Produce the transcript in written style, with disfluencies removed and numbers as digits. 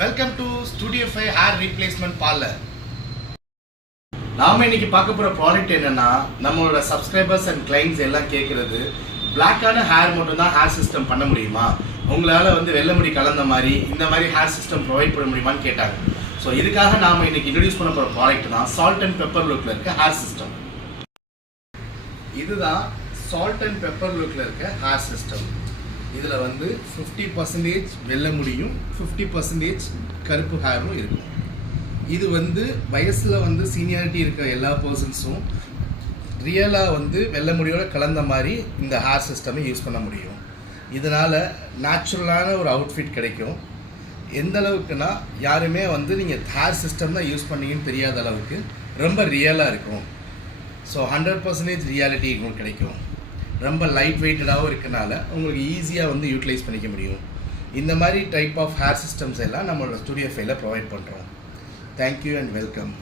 Welcome to studio 5 hair replacement parlour. நாம இன்னைக்கு பார்க்க போற ப்ராடக்ட் என்னன்னா, நம்மளோட சப்ஸ்கிரைபர்ஸ் அண்ட் கிளைண்ட்ஸ் எல்லாம் கேட்கறது, பிளாக்கான ஹேர் மட்டும் தான் ஹேர் சிஸ்டம் பண்ண முடியுமா, உங்களால வெள்ளை முடி கலந்த மாதிரி இந்த மாதிரி ஹேர் சிஸ்டம் ப்ரொவைட் பண்ண முடியுமான்னு கேட்டாங்க. ஸோ இதுக்காக நாம இன்னைக்கு இன்ட்ரடியூஸ் பண்ண போற ப்ராடக்ட் தான் சால்ட் அண்ட் பெப்பர் லுக்ல இருக்க ஹேர் சிஸ்டம். இதுதான் சால்ட் அண்ட் பெப்பர் லுக்ல இருக்க ஹேர் சிஸ்டம். இதில் 50% வெள்ளை முடியும், 50% கருப்பு ஹேரும் இருக்கும். இது வயசில் சீனியாரிட்டி இருக்க எல்லா பர்சன்ஸும் ரியலாக வெள்ளை முடியோட கலந்த மாதிரி இந்த ஹேர் சிஸ்டமை யூஸ் பண்ண முடியும். இதனால் நேச்சுரலான ஒரு அவுட்ஃபிட் கிடைக்கும். எந்த அளவுக்குன்னா, யாருமே நீங்கள் ஹேர் சிஸ்டம் தான் யூஸ் பண்ணீங்கன்னு தெரியாத அளவுக்கு ரொம்ப ரியலாக இருக்கும். ஸோ 100% ரியாலிட்டி உங்களுக்கு கிடைக்கும். ரொம்ப லைட் வெயிட்டடாகவும் இருக்கனால உங்களுக்கு ஈஸியாக யூட்டிலைஸ் பண்ணிக்க முடியும். இந்த மாதிரி டைப் ஆஃப் ஹேர் சிஸ்டம்ஸ் எல்லாம் நம்மளோட ஸ்டுடியோ 5ல ப்ரொவைட் பண்ணுறோம். Thank you and welcome.